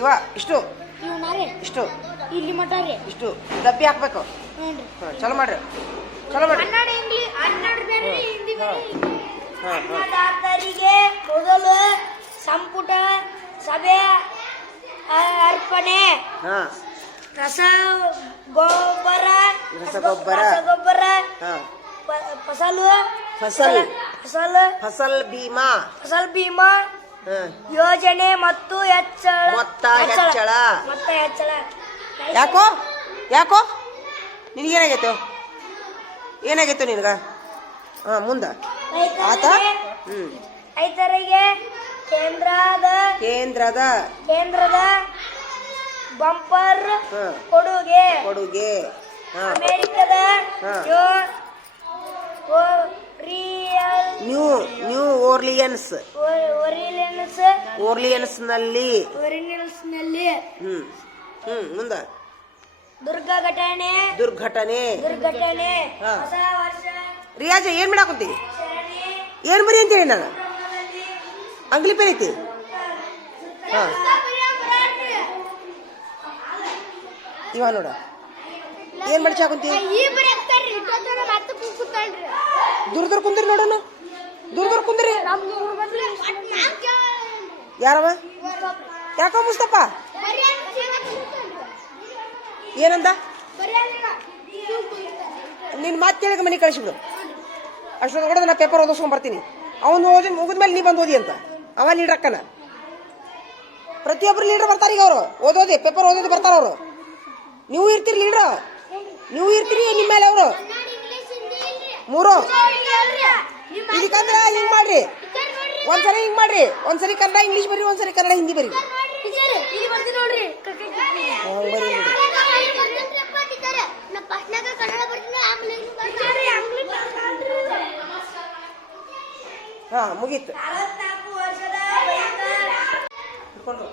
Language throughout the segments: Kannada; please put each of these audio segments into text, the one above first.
ಇವ ಇಷ್ಟು. ಇಷ್ಟು. ಇಲ್ಲಿ ಮಟ ರೀ ಇಷ್ಟು. ಡಬ್ಬಿ ಹಾಕ್ಬೇಕು. ಚಲೋ ಮಾಡ್ರಿ. ಚಲೋ ಮಾಡ್ರಿ. ಅನ್ನದಾತರಿಗೆ ಮೊದಲು ಸಂಪುಟ ಸಭೆ ಅರ್ಪಣೆ. ಹಾಂ. ರಸ ಗೊಬ್ಬರ ರಸಗೊಬ್ಬರ. ಗೊಬ್ಬರ ಫಸಲು. ಫಸಲ್. ಫಸಲ್. ಫಸಲ್ ಭೀಮಾ. ಫಸಲ್ ಹಾಂ ಯೋಜನೆ ಮತ್ತು ಹೆಚ್ಚಳ. ಮೊತ್ತ ಹೆಚ್ಚಳ. ಮೊತ್ತ ಹೆಚ್ಚಳ. ಯಾಕೋ? ಯಾಕೋ? ನಿನಗೇನಾಗೈತೆ? ಏನಾಗೈತೆ ನಿನಗ? ಹಾ ಮುಂದ ಆತ? ರೈತರಿಗೆ ರೈತರಿಗೆ ಕೇಂದ್ರದ ಕೇಂದ್ರದ ಕೇಂದ್ರದ ಬಂಪರ್ ಕೊಡುಗೆ. ಕೊಡುಗೆ. ಅಮೆರಿಕದ ಯೋ ಯೋ ಒರಿಯಲ್ ನ್ಯೂ ನ್ಯೂ ಓರ್ಲಿಯನ್ಸ್ ಒರಿಯಲ್ಸ್ ಓರ್ಲಿಯನ್ಸ್ನಲ್ಲಿ ಒರಿಯಲ್ಸ್ನಲ್ಲಿ ಹ್ಮ್ ಹ್ಮ್ ಮುಂದೆ. ದುರ್ಘಟನೆ ದುರ್ಘಟನೆ. ದುರ್ಘಟನೆ. ಹಾ. ಹೊಸ ವರ್ಷ. ರಿಯಾಜ ಏನು ಮಾಡಾಕುಂತಿ ಏನ್ ಏನು ಬರಿ ಅಂತೇಳಿ ನಾನು? ಅಂಗ್ಲಿ ಪೇನ್ ಐತಿ? ಹಾಂ. ಇವ ನೋಡ. ಏನು ಮಾಡಿ ಚಾಕುಂತಿ ಈ ಬರೀ ದೂರ ದೂರ ಕುಂದ್ರಿ ನೋಡೋಣ. ದೂರ ದೂರ ಕುಂದ್ರಿ. ಯಾರವ? ಯಾಕೋ ಮುಸ್ತಪ್ಪ ಏನಂದ? ನಿನ್ನ ಮಾತು ಕೇಳಿದ ಮನೆ ಕಳಿಸ್ಬಿಡು ಅಷ್ಟೊಳಗಡೆ ನಾ ಪೇಪರ್ ಓದಿಸ್ಕೊಂಡ್ ಬರ್ತೀನಿ. ಅವನು ಓದಿ ಮುಗಿದ್ಮೇಲೆ ನೀ ಬಂದು ಓದಿ ಅಂತ. ಅವ ಲೀಡರ್ ಅಕ್ಕನ. ಪ್ರತಿಯೊಬ್ಬರು ಲೀಡರ್ ಬರ್ತಾರೆ ಈಗ ಅವರು. ಓದೋದಿ ಪೇಪರ್ ಓದೋದು ಬರ್ತಾರ ಅವರು. ನೀವು ಇರ್ತೀರಿ ಲೀಡ್ರ್ ನೀವು ಇರ್ತೀರಿ ನಿಮ್ಮ ಮೇಲೆ ಅವರು. ಮೂರು. ಇದಕ್ಕಂದ್ರೆ ಹಿಂಗ್ ಮಾಡ್ರಿ. ಒಂದ್ಸರಿ ಹಿಂಗ್ ಮಾಡ್ರಿ. ಒಂದ್ಸರಿ ಕನ್ನಡ ಇಂಗ್ಲಿಷ್ ಬರ್ರಿ ಒಂದ್ಸರಿ ಕನ್ನಡ ಹಿಂದಿ ಬರೀ ನೋಡ್ರಿ. ಹಂಗ್ ಬರೀ ನೋಡ್ರಿ. ಕನ್ನಡ ಬರ್ತೀನಿ ಹಾ ಮುಗೀತು ಅರವತ್ನಾಲ್ಕು ವರ್ಷದ ಬಳಿಕ ಹಿಡ್ಕೊಂಡ್ರು.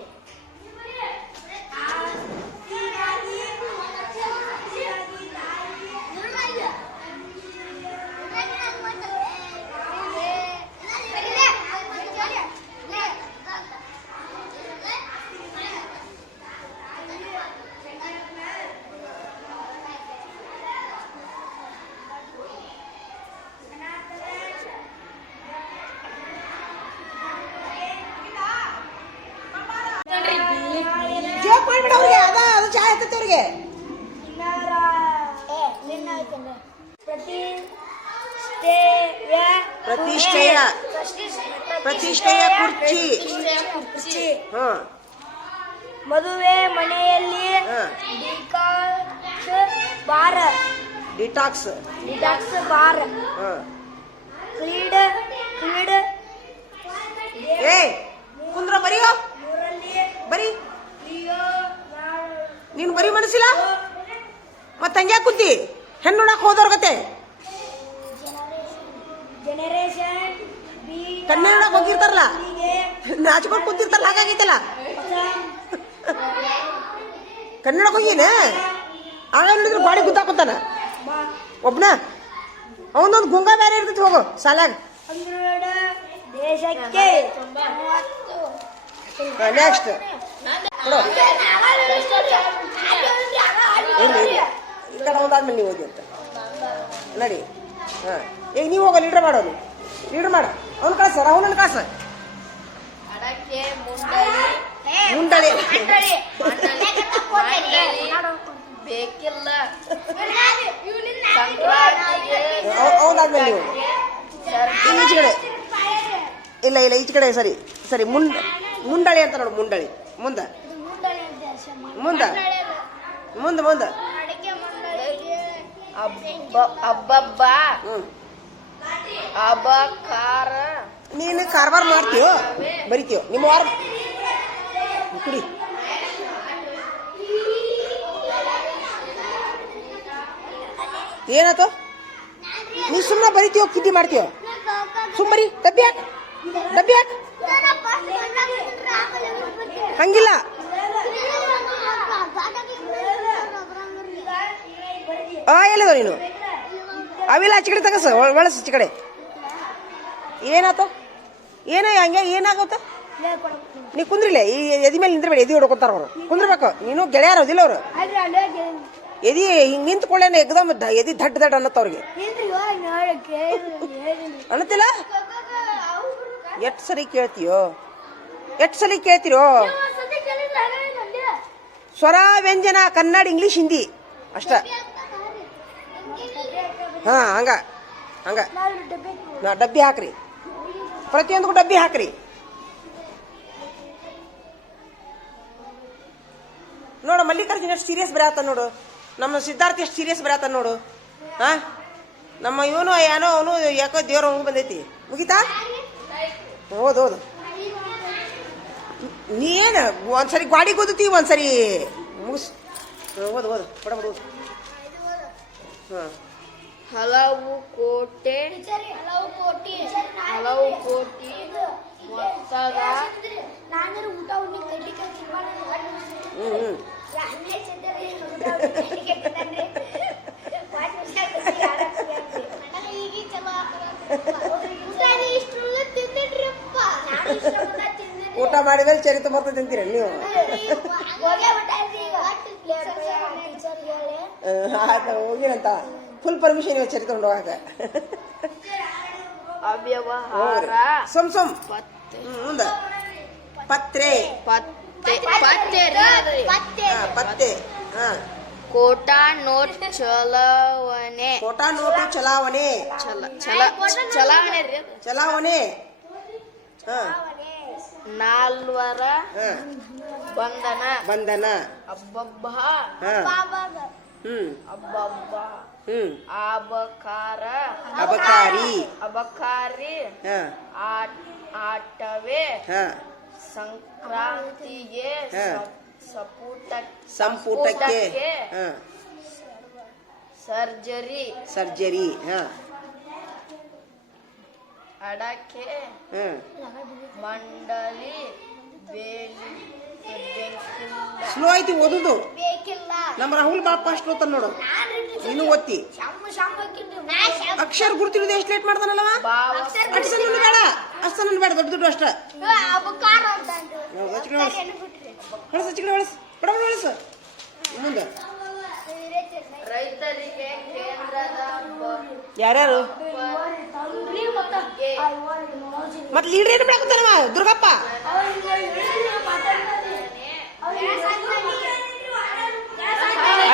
ಜೋಕ್ ಮಾಡ್ಬೇಡ ಅವ್ರಿಗೆ ಅದ ಅದು ಅವ್ರಿಗೆ ಪ್ರತಿಷ್ಠೆಯ ಪ್ರತಿಷ್ಠೆಯ ಕುರ್ಚಿ. ಮದುವೆ ಮನೆಯಲ್ಲಿ ಬಾರ್. ಡಿಟಾಕ್ಸ್. Detox bar. ಕ್ರೀಡ ಕ್ರೀಡ ಏ ಕುಂದ್ರ ಬರಿಯೋ. ಬರೀ. ನೀನು ಬರೀ ಮನಸ್ಸಿಲ್ಲ? ಮತ್ತೆ ಹಂಗ್ಯಾಕ್ ಕೂತಿ? ಹೆಣ್ಣು ನೋಡಕ್ ಹೋದವ್ರಗತೆ ಕನ್ನಡ ನೋಡಕ್ ಹೋಗಿರ್ತಾರಲ್ಲ? ನಾಚ್ಕೊಂಡು ಕುಂತಿರ್ತಾರಲ್ಲ ಹಾಗಾಗೈತಲ್ಲ? ಕನ್ನಡಕ್ಕೆ ಹೋಗಿನ ಆಗ ನೋಡಿದ್ರೆ ಬಾಡಿ ಗುದ್ದಾಕೊಂತಾನ. ಒಬ್ನ? ಅವನೊಂದು ಗುಂಗ ಬೇರೆ ಇರ್ತೈತಿ ಹೋಗು ಸಾಲಾಗ. ನೆಕ್ಸ್ಟ್ ಕೊಡು. ಇಲ್ಲ ಇಲ್ಲ ಈ ಕಡೆ ಒಂದಾದ್ಮೇಲೆ ನೀವು ಹೋಗಿ ಅಂತ. ನಡಿ. ಹಾಂ. ಈಗ ನೀವು ಹೋಗೋ ಲೀಡ್ರ್ ಮಾಡೋದು ಲೀಡ್ರ್ ಮಾಡ. ಅವ್ನು ಕಳ್ಸ ಅವನನ್ನು ಕಳ್ಸ. ಮುಂಡಳಿ. ಮುಂಡಳಿ. ಬೇಕಿಲ್ಲ. ಅವನಾದ್ಮೇಲೆ ನೀವು. ಈಚೆ ಕಡೆ. ಇಲ್ಲ ಇಲ್ಲ ಈಚೆ ಕಡೆ ಸರಿ ಸರಿ ಮುಂಡ ಮುಂಡಳಿ ಅಂತ ನೋಡು ಮುಂಡಳಿ. ಮುಂದೆ. ಮುಂದೆ. ಮುಂದೆ ಮುಂದೆ. ಅಬ್ಬಬ್ಬ. ಅಬಕಾರ. ನೀನು ಕಾರ್ಬಾರ್ ಮಾಡ್ತೀಯೋ? ಬರಿತೀಯೋ? ನಿಮ್ಮ ವಾರ ಕುಡಿ. ಏನಾಯ್ತು? ನೀ ಸುಮ್ಮನೆ ಬರಿತೀಯೋ ಕಿಡ್ಡಿ ಮಾಡ್ತೀಯೋ? ಸುಮ್ಮರಿ ಡಬ್ಬಿ ಹಾಕ್. ಡಬ್ಬಿ ಹಾಕ್. ಹಂಗಿಲ್ಲ. ಆ ಎಲ್ಲದ ನೀನು? ಅವೆಲ್ಲ ಆಚೆ ಕಡೆ ತಗಸ ಒಳಸ ಆಚೆ ಕಡೆ. ಏನಾಯ್ತು? ಏನ ಹಂಗೆ ಏನಾಗುತ್ತ? ನೀ ಕುಂದ್ರಿಲ್ಲ ಈ ಎದಿ ಮೇಲೆ ನಿಂದ್ರಬೇಡಿ ಎದಿ ಹೊಡ್ಕೊತಾರ ಅವ್ರು. ಕುಂದ್ರಬೇಕು. ನೀನು ಗೆಳೆಯರ ಅದಿಲ್ಲ ಅವರು. ಎದಿ ಹಿಂಗೆ ನಿಂತ್ಕೊಳ್ಳೇನೆ ಎಗ್ದಮ್ ಎದಿ ದಡ್ ದಡ್ ಅನ್ನತ್ತ ಅವ್ರಿಗೆ. ಅನ್ನತ್ತಿಲ್ಲ? ಎಷ್ಟು ಸರಿ ಕೇಳ್ತೀಯೋ? ಎಷ್ಟು ಸರಿ ಕೇಳ್ತೀರೋ? ಸ್ವರ ವ್ಯಂಜನ ಕನ್ನಡ ಇಂಗ್ಲಿಷ್ ಹಿಂದಿ. ಅಷ್ಟ. ಹಾ, ಹಂಗ ಹಂಗ. ಡಬ್ಬೆ ಹಾಕ್ರಿ. ಪ್ರತಿಯೊಂದಕ್ಕೂ ಡಬ್ಬಿ ಹಾಕ್ರಿ. ನೋಡು, ಮಲ್ಲಿಕಾರ್ಜುನ್ ಎಷ್ಟು ಸೀರಿಯಸ್ ಬರತ್ತ ನೋಡು. ನಮ್ಮ ಸಿದ್ಧಾರ್ಥ ಎಷ್ಟು ಸೀರಿಯಸ್ ಬರತ್ತ ನೋಡು. ಹಾ? ನಮ್ಮ ಇವನು, ಏನೋ ಅವನು, ಯಾಕೋ ದೇವ್ರ ಅವನು ಬಂದೈತಿ. ಮುಗಿತಾ? ಹೌದು ಹೌದು ನೀ ಏನು, ಒಂದ್ಸರಿ ಗಾಡಿ ಓದುತ್ತಿ ಒಂದ್ಸರಿ ಮುಗಿಸ್ ಓದು ಓದು ಬಡ ಓದು. ಹಾಂ. ಹಲವು ಕೋಟೆ ಹಲವು ಕೋಟಿ ಹಲವು ಕೋಟಿ ಮೊತ್ತದ ಊಟ ಮಾಡಿದ್ಮೇಲೆ ಚರಿತ ಬರ್ತದೆ ತಿಂತೀರ ನೀವು ಆಯ್ತು ಹೋಗಿರಂತ ಫುಲ್ ಪರ್ಮಿಷನ್ ಚರಿತ ಹೋಗಾಕ. ಅವ್ಯವಹಾರ. ಸೊಮ್ ಸೊಮ್. ಮುಂದ. ಪತ್ರೆ ಪತ್ತೆ. ಪತ್ತೆ ರೀ. ಹಾ, ಪತ್ತೆ. ಹಾ. ಕೋಟಾ ನೋಟ್ ಚಲಾವಣೆ. ಕೋಟಾ ನೋಟು ಚಲಾವಣೆ. ಚಲ ಚಲ ಚಲಾವಣೆ ರೀ ಅದು. ಚಲಾವಣೆ. ಹಾ. ನಾಲ್ವರ ಹಾ. ಬಂಧನ. ಬಂಧನ. ಅಬ್ಬಬ್ಬಾ. ಹಾ. ಹ್ಮ್. ಅಬ್ಬಬ್ಬ. ಹ್ಮ್ ಆಬಕಾರ ಅಬಕಾರಿ. ಅಬಕಾರಿ. ಹಾ. ಆಟ್- ಆಟವೇ. ಹಾ. ಸಂಕ್ರಾಂತಿಗೆ ಹಾ. ಸ- ಸಪುಟ ಸಂಪುಟಕ್ಕೆ. ಹಾ. ಸರ್ಜರಿ. ಸರ್ಜರಿ. ಹಾ. ಅಡಕೆ. ಹಾ. ಮಂಡಲಿ ಬೇಲಿ. ಬೆಂಕಿಲ್ಲ ಸ್ಲೋ ಐತಿ ಓದುದು. ಬೇಕಿಲ್ಲ. ನಮ್ಮ ರಾಹುಲ್ ಬಾಪ ಅಷ್ಟು ಓದ್ತಾನ ನೋಡು. ನೀನು ಓದ್ತಿ. ಅಕ್ಷರ ಗುರುತಿರೋದು ಎಷ್ಟು ಲೇಟ್ ಮಾಡ್ತಾನಲ್ಲವ ಸಣ್ಣ ಬೇಡ. ಅಷ್ಟು ಸಣ್ಣ ಬೇಡ ದೊಡ್ಡ ದೊಡ್ಡ ಅಷ್ಟ. ಹೊಳಸ್ ಬಡ ಹೊಳಸ್. ಮುಂದೆ. ರೈತರಿಗೆ ಕೇಂದ್ರದ ಬ- ಯಾರ್ಯಾರು? ಮತ್ ಮತ್ತೆ ಲೀಡರ್ ಏನು ಮಾಡಕತ್ತಾನವ ದುರ್ಗಪ್ಪ.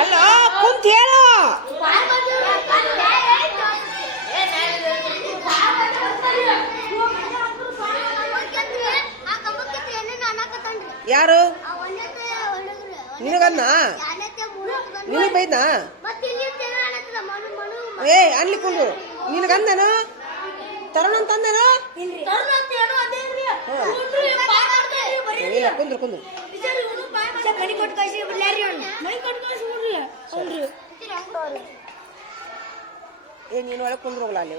ಅಲ್ಲ ಕುಂತ ಹೇಳು. ಯಾರು? ನಿನಗನ್ನ? ನಿನಗ್ ಬೈದ್ನಾ? ಏ ಅಲ್ಲಿ ಕುಂದು ನಿನಗಂದನು? ತರುಣ ಅಂತಂದನು ಇಲ್ಲ ಕುಂದ್ರು ಕುಂದ್ರು. ಮನಿ ಕೊಟ್ಟು ಬಿಡ್ಲಾರಿ ಮನಿ ಕೊಟ್ಟು ಬಿಡ್ರಿ ನೀನು ಒಳಗೆ ಕುಂದ್ರು ಅಲ್ಲಿ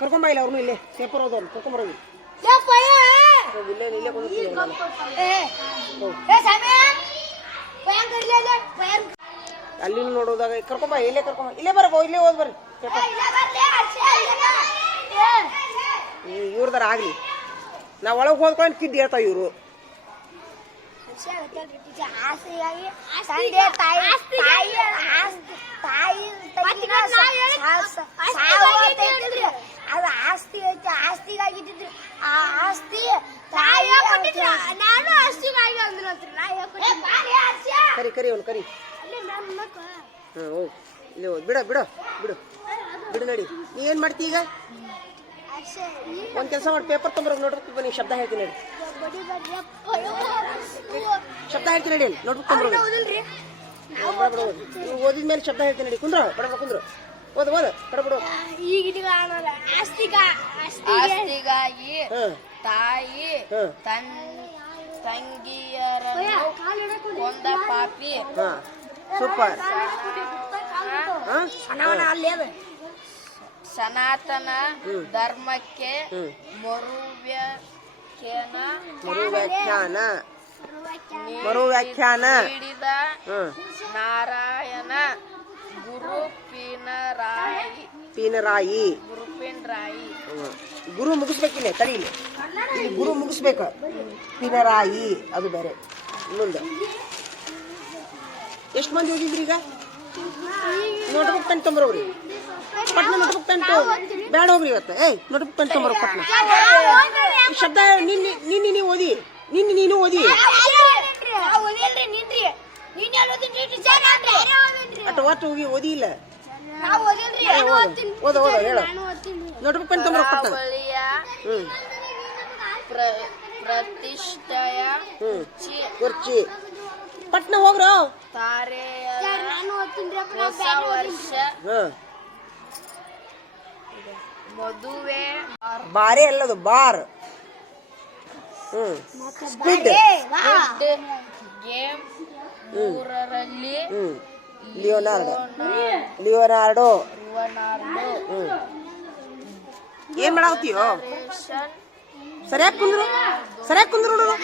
ಕರ್ಕೊಂಬ ಇಲ್ಲ. ಅವ್ರನ್ನು ಇಲ್ಲೇ ಸೇಪರ್ ಹೋದವ್ರು ಇಲ್ಲೇ ಅಲ್ಲಿ ನೋಡೋದಾಗ ಕರ್ಕೊಂಬ ಇಲ್ಲೇ ಕರ್ಕೊಂಬ ಇಲ್ಲೇ ಬರಬೋ ಇಲ್ಲೇ ಹೋದ್ ಬರ್ರಿ ಇವ್ರದಾರ ಆಗ್ಲಿ. ನಾ ಒಳಗೆ ಹೋದ್ಕೊಂಡು ಕಿದ್ದು ಹೇಳ್ತಾವ ಇವರು. ಆಸ್ತಿಗಾಗಿ ತಂದೆ ತಾಯಿ ತಾಯಿ ಆಸ್ತಿ ತಾಯಿ ತಂಗಿನ ಸಾವತ್ತೈತಿಲ್ರಿ ಅದು ಆಸ್ತಿ ಐತಿ ಆಸ್ತಿಗಾಗಿದ್ದಿದ್ರಿ ಆ ಆಸ್ತಿ ತಾಯಿ ನಾನು ಆಸ್ತಿಗಾಗಿ ಕರಿ ಕರಿ ಅವನು ಕರಿ. ಹಾಂ ಹೋಗಿ ಇಲ್ಲೇ ಹೋದ್ ಬಿಡ ಬಿಡ ಬಿಡು. ಬಿಡು ನಡಿ. ನೀ ಏನು ಮಾಡ್ತಿ ಈಗ? ಒಂದು ಕೆಲಸ ಮಾಡಿ ಪೇಪರ್ ತೊಂಬರೋದು ನೋಡ್ರಿ ಬನ್ನಿ ಶಬ್ದ ಹೇಳ್ತೀನಿ ನಡಿ. ಶಬ್ದ ಹೇಳ್ತೀನಿ ನಡಿ ನೋಟ್ಬುಕ್ ನೀವು ಓದಿದ ಮೇಲೆ ಶಬ್ದ ಹೇಳ್ತೀನಿ ನಡಿ. ಕುಂದ್ರ ಬಡ ಬಡ ಕುಂದ್ರು. ಓದು ಓದು ಬಡ ಬಿಡು ಈಗ ಆಸ್ತಿಗ ಆಸ್ತಿಗಾಗಿ ತಾಯಿ ತಂಗಿಯರ ತನ್ ತಂಗಿಯರನ್ನು ಕೊಂದ ಪಾಪಿ. ಹಾಂ. ಸೂಪರ್. ಹಾಂ. ಅಲ್ಲೇ ಅದ. ಸನಾತನ ಧರ್ಮಕ್ಕೆ ಹ್ಮ್. ಮರು ವ್ಯಾಖ್ಯಾನ ಮರು ವ್ಯಾಖ್ಯಾನ ನಾರಾಯಣ ಗುರು ಪಿನರಾಯಿ. ಪಿನರಾಯಿ. ಗುರುಪಿನ್ರಾಯಿ. ಗುರು ಮುಗಿಸ್ಬೇಕಿಲ್ಲ ತಡೀಲಿ ಇಲ್ಲಿ. ಗುರು ಮುಗಿಸ್ಬೇಕು. ಪಿನರಾಯಿ ಅದು ಬೇರೆ. ಇನ್ನೊಂದು. ಎಷ್ಟು ಮಂದಿ ಹೋಗಿದ್ರು ಈಗ? ನೋಡ್ಬೇಕು ತಂದು ತೊಂಬರೋಗ್ರಿ ಪಟ್ನ ನೋಟ್ಬುಕ್ ಪೆನ್ ಬೇಡ ಹೋಗ್ರಿ ಇವತ್ತು. ಏಯ್ ನೋಟ್ಬುಕ್ ಪೆನ್ ತೊಂಬರೋ ಪಟ್ನ. ಶಬ್ದ ನಿನ್ನೆ ನಿನ್ನೆ ನೀವು ಓದಿ. ನಿನ್ನೆ ನೀನು ಓದಿ. ಅಟ್ ಒಟ್ಟು ಹೋಗಿ ಓದಿ ಇಲ್ಲ ಓದ ಓದ ಹೇಳ. ನೋಟ್ಬುಕ್ ಪೆನ್ ತೊಂಬರೋ ಪಟ್ನ. ಪ್ರತಿಷ್ಠೆಯ ಕುರ್ಚಿ. ಪಟ್ನ ಹೋಗ್ರೋ. ತಾರೆ ಹೊಸ ವರ್ಷ. ಹ್ಮ್. ಮದುವೆ ಬಾರೆ ಅಲ್ಲದು ಬಾರ್. ಹ್ಮ್. ಸ್ಕ್ವಿಡ್ ಗೇಮ್ ಮೂರರಲ್ಲಿ ಹ್ಮ್. ಲಿಯೋನಾರ್ಡೋ. ಲಿಯೋನಾರ್ಡೋ. ರುವನಾರ್ಡೋ. ಹ್ಮ್. ಏನ್ ಮಾಡಾವತ್ತೀಯೋ ಸರಿಯಾಗಿ ಕುಂದ್ರು? ಸರಿಯಾಗಿ ಕುಂದ್ರು ನೋಡು.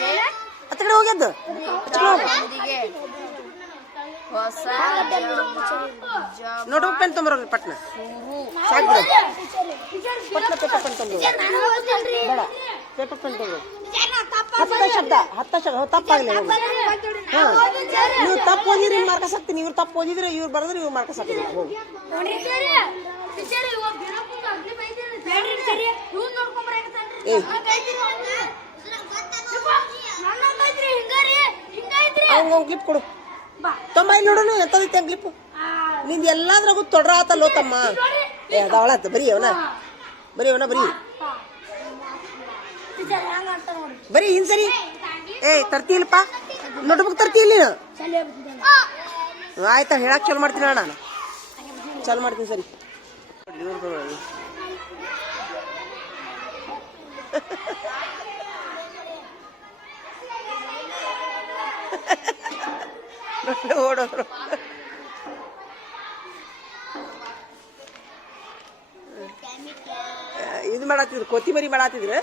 ಹತ್ತ ಕಡೆ ಹೋಗ್ಯದ್ದು ಆಚೆ ಕಡೆ ಹೋಗು. ಒಂದಿಗೆ ಹೊಸ ಜಮ ನೋಟ್ಬುಕ್ ಪೆನ್ ತೊಂಬರೋಗ್ರಿ ಪಟ್ನ. ಸಾಕ್ ಪಟ್ನ ಪೇಪರ್ ಪೆನ್ ತೊಂಬರೋ ಬೇಡ. ಪೇಪರ್ ಪೆನ್ ಹತ್ತ ಶಬ್ದ ಹತ್ತ ಶಬ್ದ ತಪ್ಪಾಗಲಿ ಹಾ ನೀವು ತಪ್ಪು ಓದಿದ್ರೆ ಮಾರ್ಕಸ್ ಹಾಕ್ತೀನಿ. ಇವ್ರು ತಪ್ಪು ಓದಿದ್ರೆ ಇವ್ರು ಬರೆದ್ರೆ ಇವ್ರು ಮಾರ್ಕಸ್ ಹಾಕ್ತೀನಿ. ಹೋಗು ಕ್ಲಿಪ್ ಕೊಡು. ತಮ್ಮ ಇಲ್ಲಿ ನೋಡೋಣ ಎಂತದೈತೆ ಅಂಗ್ಲಿಪ್ಪು ನಿಂದು ಎಲ್ಲಾದ್ರಾಗೂ ತೊಡ್ರ ಆತಲ್ಲೋ ತಮ್ಮ. ಏ ಅದಾವಳತ್ತ ಬರೀ ಅವನ. ಬರೀ ಅವನ ಬರೀ. ಬರೀ ಇನ್ ಸರಿ. ಏ ತರ್ತಿಲ್ಲಪ್ಪ ನೋಟ್ಬುಕ್ ತರ್ತಿಲ್ಲ ನೀನು? ಇಲ್ಲ ಆಯ್ತಾ ಹೇಳಕ್ ಚಾಲು ಮಾಡ್ತೀನಿ ಅಣ್ಣ ನಾನು. ಚಾಲು ಮಾಡ್ತೀನಿ ಸರಿ. ಓಡೋದ್ರು. ಇದು ಮಾಡತ್ತಿದ್ರು ಕೊತ್ತಿಮರಿ ಮಾಡಾತಿದ್ರೆ.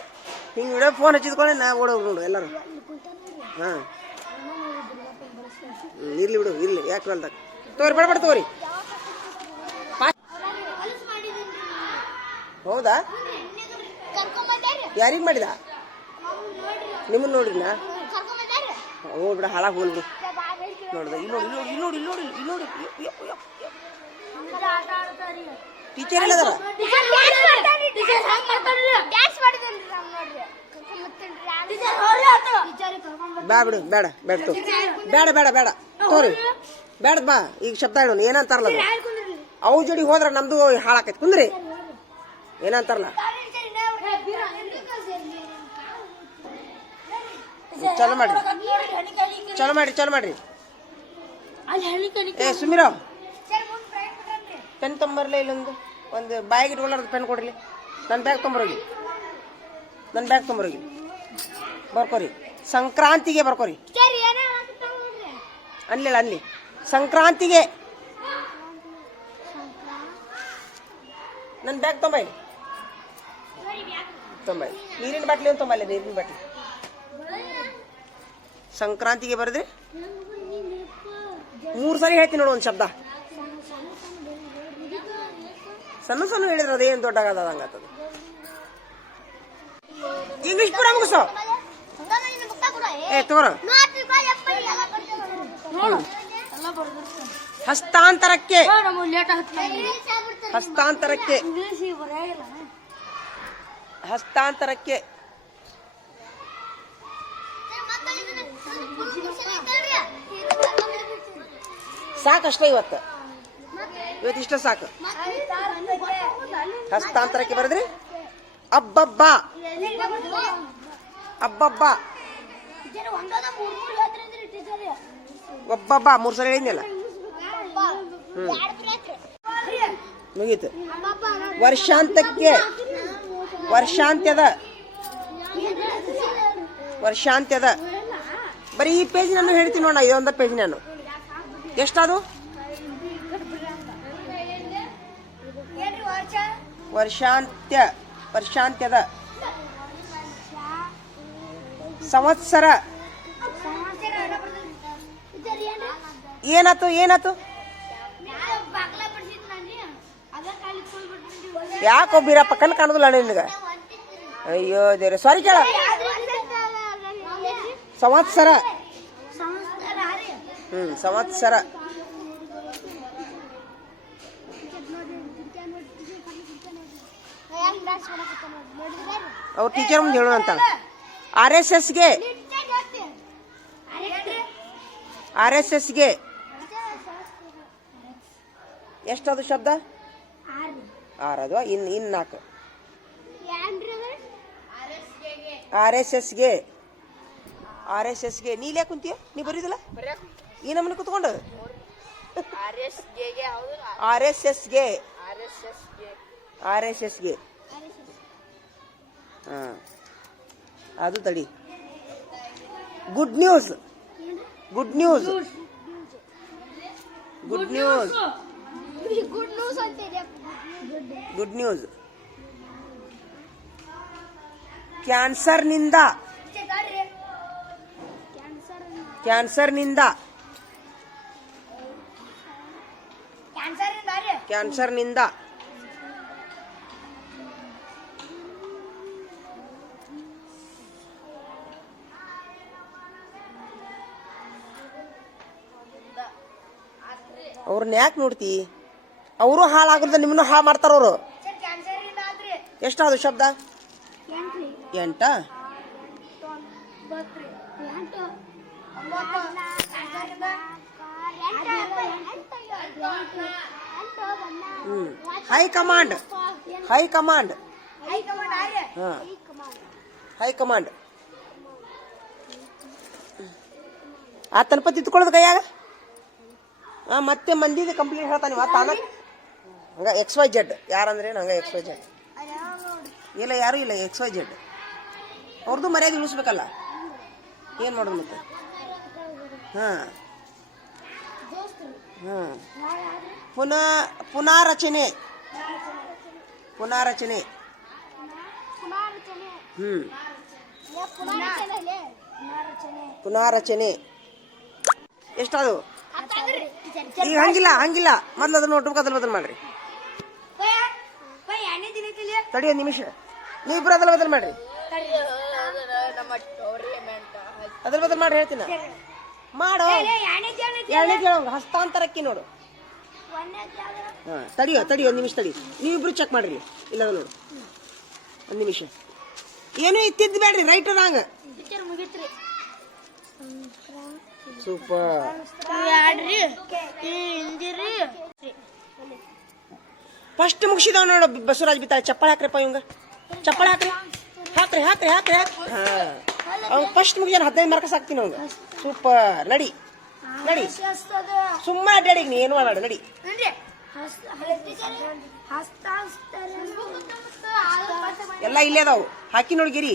ಹಿಂಗೆ ವಿಡಿಯೋ ಫೋನ್ ಹಚ್ಚಿದ್ಕೊಂಡೆ, ನಾ ಓಡೋರು ನೋಡು, ಎಲ್ಲರೂ. ಹಾಂ. ಇರ್ಲಿ ಬಿಡು, ಇರ್ಲಿ, ಯಾಕೆ ಹೊಲ್ದಾಗ? ತಗೋರಿ ಬೇಡ ತೋರಿ. ಹೌದಾ? ಯಾರಿಗೆ ಮಾಡಿದ? ನಿಮ್ಮನ್ನ ನೋಡಿದ್ನ? ಹೋಗ್ಬಿಡ ಹಾಳಾಗಿ ಹೋಗ್ಬಿಡು ನೋಡ್ದ. ಇಲ್ಲಿ ನೋಡಿ ಇಲ್ಲಿ ನೋಡಿ ಇಲ್ಲಿ ನೋಡಿ ಇಲ್ಲಿ ನೋಡಿ ಟೀಚರ್ ಎಲ್ಲದಾರ ಬೇಡ ಬಿಡು ಬೇಡ ಬೇಡ ತೋ. ಬೇಡ ಬೇಡ ಬೇಡ ತೋರಿ. ಬೇಡ ಬಾ ಈಗ ಶಬ್ದ ಹೇಳೋಣ ಏನಂತಾರಲ್ಲ ಅದು? ಅವು ಜೋಡಿ ಹೋದ್ರ ನಮ್ದು ಹಾಳಾಕೈತಿ. ಕುಂದ್ರಿ. ಏನಂತಾರಲ್ಲ? ಚಲೋ ಮಾಡ್ರಿ ಚಲೋ ಮಾಡ್ರಿ ಚಲೋ ಮಾಡ್ರಿ. ಏ ಸುಮಿರಾಮ್ ಪೆನ್ ತೊಂಬರ್ಲಿ ಇಲ್ಲೊಂದು. ಒಂದು ಬ್ಯಾಗ್ ಇಟ್ಕೊಳ್ಳಾರ್ದು ಪೆನ್ ಕೊಡ್ರಿ. ನನ್ನ ಬ್ಯಾಗ್ ತೊಂಬರೋಗಿ. ನನ್ನ ಬ್ಯಾಗ್ ತೊಂಬರೋಗಿ. ಬರ್ಕೋರಿ. ಸಂಕ್ರಾಂತಿಗೆ ಬರ್ಕೋರಿ. ಅನ್ಲಿಲ್ಲ ಅನ್ಲಿ. ಸಂಕ್ರಾಂತಿಗೆ. ನನ್ನ ಬ್ಯಾಗ್ ತೊಂಬ ಇಲ್ಲಿ. ತೊಂಬ. ನೀರಿನ ಬಾಟ್ಲಿ ಒಂದು ತೊಂಬಲ್ಲ ನೀರಿನ ಬಾಟ್ಲಿ. ಸಂಕ್ರಾಂತಿಗೆ ಬರೆದ್ರಿ ಮೂರು ಸರಿ ಹೇಳ್ತೀನಿ ನೋಡು ಒಂದು ಶಬ್ದ. ಸಣ್ಣ ಸಣ್ಣ ಹೇಳಿದ್ರೆ ಅದೇನು ದೊಡ್ಡ ಹಂಗಾತದ ಇಂಗ್ಲಿಷ್ ಪುರ ಮುಗಿಸೋ. ಏ, ತೋರ. ಹಸ್ತಾಂತರಕ್ಕೆ. ಹಸ್ತಾಂತರಕ್ಕೆ. ಹಸ್ತಾಂತರಕ್ಕೆ. ಸಾಕಷ್ಟ ಇವತ್ತು. ಇವತ್ತು ಇಷ್ಟ ಸಾಕು. ಹಸ್ತಾಂತರಕ್ಕೆ ಬರೆದ್ರಿ? ಅಬ್ಬಬ್ಬ. ಅಬ್ಬಬ್ಬ. ಒಬ್ಬಬ್ಬ ಮೂರು ಸಲ ಹೇಳಿದ್ನಲ್ಲ? ಮುಗೀತು. ವರ್ಷಾಂತಕ್ಕೆ ವರ್ಷಾಂತ್ಯದ. ವರ್ಷಾಂತ್ಯದ. ಬರೀ ಈ ಪೇಜ್ ನಾನು ಹೇಳ್ತೀನಿ ನೋಡ, ಇದೊಂದ ಪೇಜ್ ನಾನು. ಎಷ್ಟದು ವರ್ಷಾಂತ್ಯ, ವರ್ಷಾಂತ್ಯದ. ಸಂವತ್ಸರ. ಏನಾತು ಏನಾತು? ಯಾಕೋ ಬೀರಪ್ಪ ಕಣ್ ಕಾಣುದಿಲ್ಲ ನಿನಗ ಅಯ್ಯೋ ದೇವ್ರೆ ಸಾರಿ ಕೇಳ. ಸಂವತ್ಸರ. ಹ್ಮ್, ಸಂವತ್ಸರ. ಅವ್ರ ಟೀಚರ್ ಮುಂದೆ ಹೇಳೋಣ ಅಂತ. ಆರ್ ಎಸ್ ಎಸ್ಗೆ ಆರ್ ಎಸ್ ಎಸ್ಗೆ ಎಷ್ಟದು ಶಬ್ದ? ಆರ್ ಅದು ಇನ್ ಇನ್ ನಾಲ್ಕು. ಆರ್ ಎಸ್ ಎಸ್ಗೆ ಆರ್ ಎಸ್ ಎಸ್ಗೆ ನೀಲೇ ಕುಂತೀಯ? ನೀ ಬರೀದಿಲ್ಲ? ಈ ನಮ್ಮನೆ ಕುತ್ಕೊಂಡು. ಆರ್ ಎಸ್ ಎಸ್ ಎಸ್ಗೆ. ಆರ್ ಎಸ್ ಎಸ್ಗೆ. ಹಾಂ. ಅದು ತಡಿ. Good news good news good news good news ಅಂತೀರಿ ಗುಡ್ ನ್ಯೂಸ್ ಕ್ಯಾನ್ಸರ್ನಿಂದ ಕ್ಯಾನ್ಸರ್ ಕ್ಯಾನ್ಸರ್ನಿಂದ ಕ್ಯಾನ್ಸರ್ ಇಂದಾರಿ ಕ್ಯಾನ್ಸರ್ನಿಂದ. ಅವ್ರನ್ನ ಯಾಕೆ ನೋಡ್ತಿ? ಅವರು ಹಾಳಾಗ್ರದ ನಿಮ್ಮನ್ನು ಹಾಳು ಮಾಡ್ತಾರ ಅವರು. ಎಷ್ಟಾದ್ರು ಶಬ್ದ? ಎಂಟ. ಎಂಟು ಒಂಬತ್ತು ಕ್ಯಾನ್ಸರ್ ಇಂದ ಹ್ಮ್ ಹೈ ಕಮಾಂಡ್ ಹೈ ಕಮಾಂಡ್ ಹಾ. ಕಮಾಂಡ್ ಆ ತನಪ ತಿತ್ಕೊಳ್ಳೋದು ಕೈಯಾಗ? ಹಾಂ ಮತ್ತೆ ಮಂದಿದ ಕಂಪ್ಲೇಂಟ್ ಹೇಳ್ತಾನೆ ಮತ್ತೆ ತಾನ? ಹಂಗ ಎಕ್ಸ್ ವೈ ಜೆಡ್ ಯಾರಂದ್ರೆ ಹಂಗ ಎಕ್ಸ್ ವೈ ಜೆಡ್ ಇಲ್ಲ ಯಾರು ಇಲ್ಲ ಎಕ್ಸ್ ವೈ ಜೆಡ್ ಅವ್ರದ್ದು ಮರ್ಯಾದೆ ಉಳಿಸ್ಬೇಕಲ್ಲ? ಏನು ಮಾಡೋದು ಮತ್ತೆ? ಹಾಂ. ಹಾಂ. ಪುನಃ ಪುನಾರಚನೆ. ಪುನಾರಚನೆ. ಹ್ಞೂ ಪುನಾರಚನೆ. ಎಷ್ಟದು ಈಗ ಹಂಗಿಲ್ಲ ಹಂಗಿಲ್ಲ. ಮೊದಲು ಅದನ್ನ ನೋಟ್ಬುಕ್ ಅದ್ರ ಬದಲು ಮಾಡ್ರಿ. ತಡಿ ನಿಮಿಷ. ನೀವು ನೀವಿಬ್ರು ಅದ್ರ ಬದಲು ಮಾಡ್ರಿ. ಅದ್ರ ಬದಲು ಮಾಡಿ ಹೇಳ್ತೀನಿ ಮಾಡೋ. ಎರಡನೇ ಕೇಳೋ ಹಸ್ತಾಂತರಕ್ಕೆ ನೋಡು. ಹಾಂ ತಡಿಯೋ ತಡಿ ಒಂದು ನಿಮಿಷ ತಡಿ. ನೀವಿಬ್ರು ಚೆಕ್ ಮಾಡ್ರಿ. ಇಲ್ಲ ನೋಡು. ಒಂದು ನಿಮಿಷ. ಏನೂ ಇತ್ತಿದ್ದು ಬೇಡ್ರಿ ರೈಟ್ ರಾಂಗ್ ಸೂಪರ್ ಫಸ್ಟ್ ಮುಗಿಸಿದವ್ ನೋಡು ಬಸವರಾಜ್ ಬಿತ್ತಾಳೆ. ಚಪ್ಪಳ ಹಾಕ್ರಪ್ಪ ಇವಂಗ. ಚಪ್ಪಳ ಹಾಕ್ರಿ. ಹಾಕ್ರಿ ಹಾಕ್ರಿ ಹಾಕ್ರಿ ಹಾಕ್ರಿ. ಹಾಂ. ಅವ್ನು ಫಸ್ಟ್ ಮುಗಿಯನ್ ಹದಿನೈದು ಮಾರ್ಕಸ್ ಹಾಕ್ತೀನಿ ಅವಂಗ ಸೂಪರ್ ನಡಿ. ನಡಿ. ಸುಮ್ಮನೆ ಅಡ್ಡಾಡಿ ನೀ ಏನು ಮಾಡ ನಡಿ. ಎಲ್ಲ ಇಲ್ಲೇ ಅದಾವು. ಹಾಕಿ ನೋಡ್ಗಿರಿ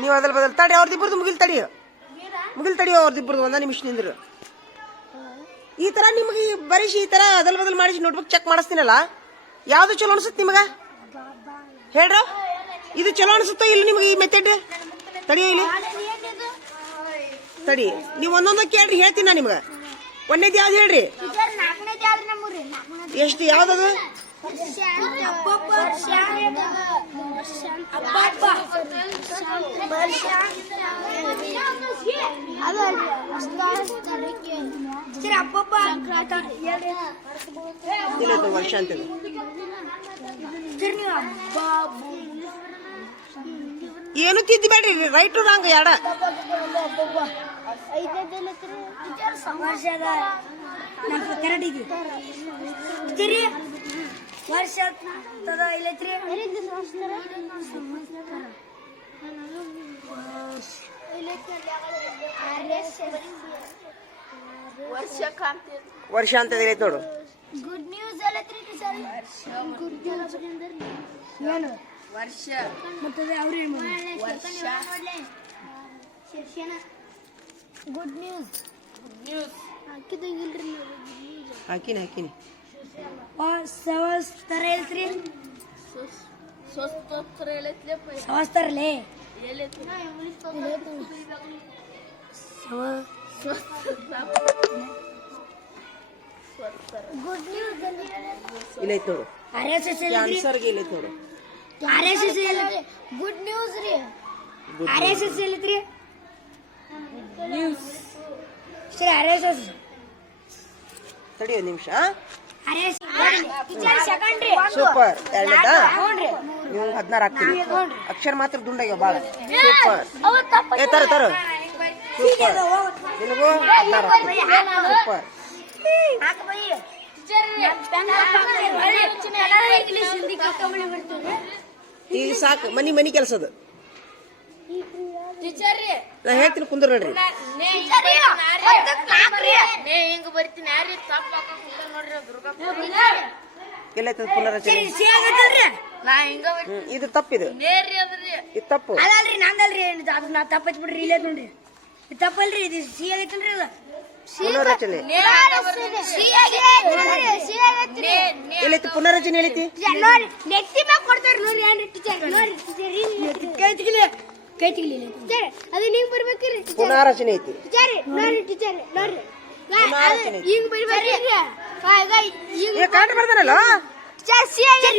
ನೀವು ಅದ್ರ ಬದಲ್ ತಡಿ ಅವ್ರದಿಬ್ಬರದು ಮುಗಿಲ್ ತಡಿ. ಮುಗಿಲ್ ತಡಿ ಅವ್ರದಿಬ್ಬರದು ಒಂದ ನಿಮಿಷ ನಿಂದ್ರು. ಈ ತರ ನಿಮಗೆ ಬರೀಸಿ ಈ ತರ ಅದಲ್ ಬದಲ್ ಮಾಡಿಸಿ ನೋಟ್ಬುಕ್ ಚೆಕ್ ಮಾಡಿಸ್ತೀನಲ್ಲ? ಯಾವ್ದು ಚಲೋ ಅನ್ಸುತ್ತೆ ನಿಮಗ? ಹೇಳ್ರ? ಇದು ಚಲೋ ಅನಿಸುತ್ತಾ ಇಲ್ಲ ನಿಮಗೆ ಈ ಮೆಥಡ್ ತಡಿ ಇಲ್ಲಿ ತಡಿ ನೀವು ಒಂದೊಂದು ಕೇಳ್ರಿ ಹೇಳ್ತೀನಿ ನಾ ನಿಮ್ಗೆ ಒಂದೇದು ಯಾವ್ದು ಹೇಳ್ರಿ ಎಷ್ಟು ಯಾವ್ದದು ವರ್ಷ ಅಂತದೆ ಏನು ತಿದ್ದಿ ಬೇಡ್ರಿ ರೈಟ್ ರಾಂಗ್ ಯಾಡ ವರ್ಷದ ವರ್ಷ ಇಲ್ಲೈತ್ರಿ ವರ್ಷ ಅಂತ ಐತೆ ನೋಡು ಗುಡ್ ನ್ಯೂಸ್ ಗುಡ್ ನ್ಯೂಸ್ ಏನು? ವರ್ಷ ಮತ್ತದ ಅವ್ರಿ ವರ್ಷ ಗುಡ್ ನ್ಯೂಸ್ ನ್ಯೂಸ್ ಹಾಕಿದಂಗಿಲ್ರಿ ಹಾಕಿನಿ ಹಾಕಿನಿ ಸವಸ್ತರ ಇಲ್ತ್ರಿ ಸ್ವಸ್ತೋತ್ತರ ಹೇಳತ್ಲೆಪ್ಪ ಸವಸ್ತರಲೇ ಹೇಳೈತಿ ಗುಡ್ ನ್ಯೂಸ್ ಇಲ್ಲ ಐತ್ ನೋಡು ಆರ್ ಎಸ್ ಎಸ್ ಕ್ಯಾನ್ಸರ್ಗೆ ಇಲ್ಲ ಐತ್ ನೋಡು R S S good news ರೀ. ಆರ್ ಎಸ್ ಎಸ್ ಎಲ್ಲಿತ್ರಿ ನ್ಯೂಸ್ ಸರಿ ಆರ್ ಎಸ್ ಎಸ್ ತಡಿ ಒಂದು ನಿಮಿಷ ಆರ್ ಎಸ್ ಸೂಪರ್ ಎರಡನೇದಾ ನೀವು ಹದಿನಾರು ಹಾಕ್ತೀವಿ ಅಕ್ಷರ ಮಾತ್ರ ದುಂಡಾಗ್ಯಾವ ಬಾಳ. ಸೂಪರ್ ಅವ ತಪ್ಪ ಏ ತರ ತರ. ಸೂಪರ್ ನಿನಗೂ ಹದಿನಾರು ಸೂಪರ್ ಹಾಕ ಬೈ. ಇಂಗ್ಲಿಷ್ ಹಿಂದಿ ಬರ್ತೀವಿ ಈಗ ಸಾಕು ಮನಿ ಮನಿ ರೀ ನಾ ಹೇಳ್ತೀನಿ ಕುಂದ್ರ ನೋಡ್ರಿ. ತಪ್ಪ ಪುನರಚನೆ ಇದು ತಪ್ಪಿದು ನೇರಿ ಅದ್ರಿ. ಇದು ತಪ್ಪು. ಅದಲ್ರಿ ನಂದಲ್ರಿ ಅದು ನಾ ತಪ್ಪತ್ ಬಿಡ್ರಿ ಇಲ್ಲೇ ನೋಡ್ರಿ. ಇದು ತಪ್ಪಲ್ರಿ ಇದು ಸಿ ಆಗೈತಲ್ರಿ ಇದು ಪುನರಚನೆ ಸಿ ನೇ ಎಲ್ಲೈತಿ ಪುನರಚನೆ ಎಲ್ಲೈತಿ ನೋಡಿ ನೆತ್ತಿ ಮ್ಯಾಗ ಕೊಡ್ತಾರೆ ನೋಡಿ ಏನ್ರಿ ಟೀಚರ್ ನೋಡಿ. ಟೀಚರ್ ಕೈ ತೆಗಿಲಿ. ಕೈ ತೆಗಿಲಿ ಟೀಚರ್ ಅದು ನಿಂಗ್ ಬರ್ಬೇಕ್ರಿ ಟೀಚರ್. ಪುನರಚನೆ ಐತಿ. ಟೀಚರ್ ನೋಡಿ ಟೀಚರ್. ಹಿಂಗ್ ಬರ್ಬೇಕ್ರಿ ಹಿಂಗ್ ಬರ್ತಾನಲ್ಲ?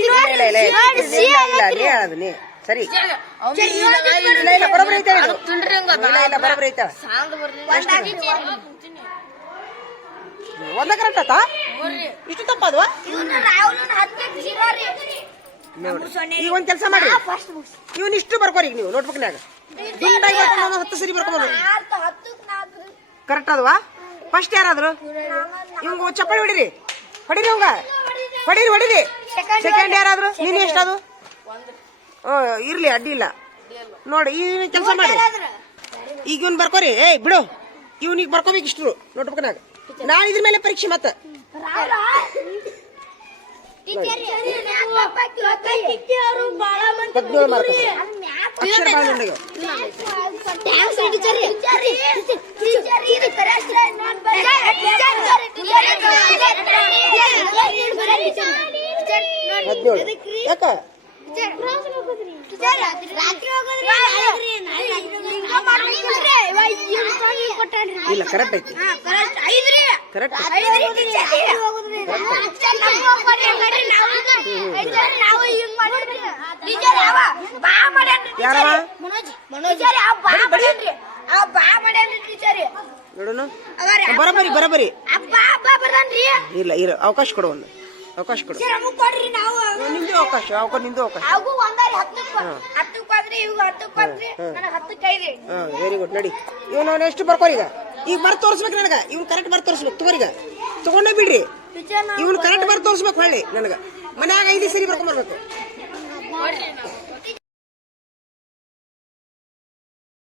ನೋಡಿ ಹೇಳದು ಸರಿ. ಇಲ್ಲ ಇಲ್ಲ ಬರೋಬ್ಬರಿ ಐತೆ ಹಂಗ ಐತೆ ಸಾಂಗ್ ಬರ್ಲಿಲ್ಲ. ಕುಂತೀನಿ ಒಂದ ಕರೆಕ್ಟ್ ಆತಾ ಇಷ್ಟು ಇವ್ನು ನೋಡ್ರಿ ಈಗ ಒಂದ್ ಕೆಲಸ ಮಾಡಿ ಇವನ್ ಇಷ್ಟು ಬರ್ಕೋರಿ ಈಗ ನೀವು ನೋಟ್ಬುಕ್ನ್ಯಾಗ ದುಂಡಾಗಿ ಬರ್ಕೊಂಡು ಹತ್ತು ಸರಿ ಬರ್ಕೋಬೋದು. ಕರೆಕ್ಟ್ ಅದವಾ ಫಸ್ಟ್ ಯಾರಾದ್ರು? ಇವಂಗ ಚಪ್ಪಳಿ ಹೊಡಿರಿ. ಹೊಡಿರಿ ಅವಂಗ. ಹೊಡಿರಿ ಹೊಡಿರಿ. ಸೆಕೆಂಡ್ ಯಾರಾದ್ರು? ನೀನು ಎಷ್ಟದು ಇರ್ಲಿ ಅಡ್ಡಿ ಇಲ್ಲ. ನೋಡಿ ಈ ಕೆಲಸ ಮಾಡಿ ಈಗ ಇವ್ನ್ ಬರ್ಕೋರಿ. ಏಯ್ ಬಿಡು. ಇವ್ನಿಗೆ ಬರ್ಕೋಬೇಕು ಇಷ್ಟು ನೋಟ್ಬುಕ್ನಾಗ ನಾಳೆ ಇದ್ರ ಮೇಲೆ ಪರೀಕ್ಷೆ ಮತ್ತೆ ಹದಿನೇಳು ಮಾರ್ಕ್ ಅಕ್ಷರ ಭಾಳ ದುಂಡಾಗ್ಯಾವ. ಹದಿನೇಳು ಯಾಕ ಇಲ್ಲ ಕರೆಕ್ಟ್ ಐತಿ ಕರೆಕ್ಟ್ ಯಾರವ? ನೋಡೋಣ. ಬರಬರಿ ಬರಬರಿ. ಇಲ್ಲ ಇರ ಅವಕಾಶ ಕೊಡು ಒಂದು. ಅವಕಾಶ ಕೊಡು. ನಿಂದು ಅವಕಾಶ ಅವಕಾಶ ನಿಂದು ಅವಕಾಶ. ಅವು ಒಂದಾರಿ ಹತ್ತಕ್ಕೆ ಹತ್ತಕ್ಕೆ ಹೋದ್ರಿ ಇವು ಹತ್ತಕ್ಕೆ ಹೋದ್ರಿ ನನಗೆ ಹತ್ತಕ್ಕೆ ಐದ್ರಿ ಹಾ ವೆರಿ ಗುಡ್ ನಡಿ. ಇವ್ ನಾನು ಎಷ್ಟು ಬರ್ಕೋರಿ ಈಗ? ಈಗ ಬರ್ ತೋರಿಸ್ಬೇಕು ನನಗ. ಇವ್ನು ಕರೆಕ್ಟ್ ಬರ್ ತೋರಿಸ್ಬೇಕು. ತಗೋರಿಗ ತಗೊಂಡೇ ಬಿಡ್ರಿ. ಇವ್ನು ಕರೆಕ್ಟ್ ಬರ್ ತೋರಿಸ್ಬೇಕು ಹೊಳ್ಳಿ ನನಗ. ಮನ್ಯಾಗ ಐದು ಸರಿ ಬರ್ಕೊಂಬರ್ಬೇಕು ನಾವು.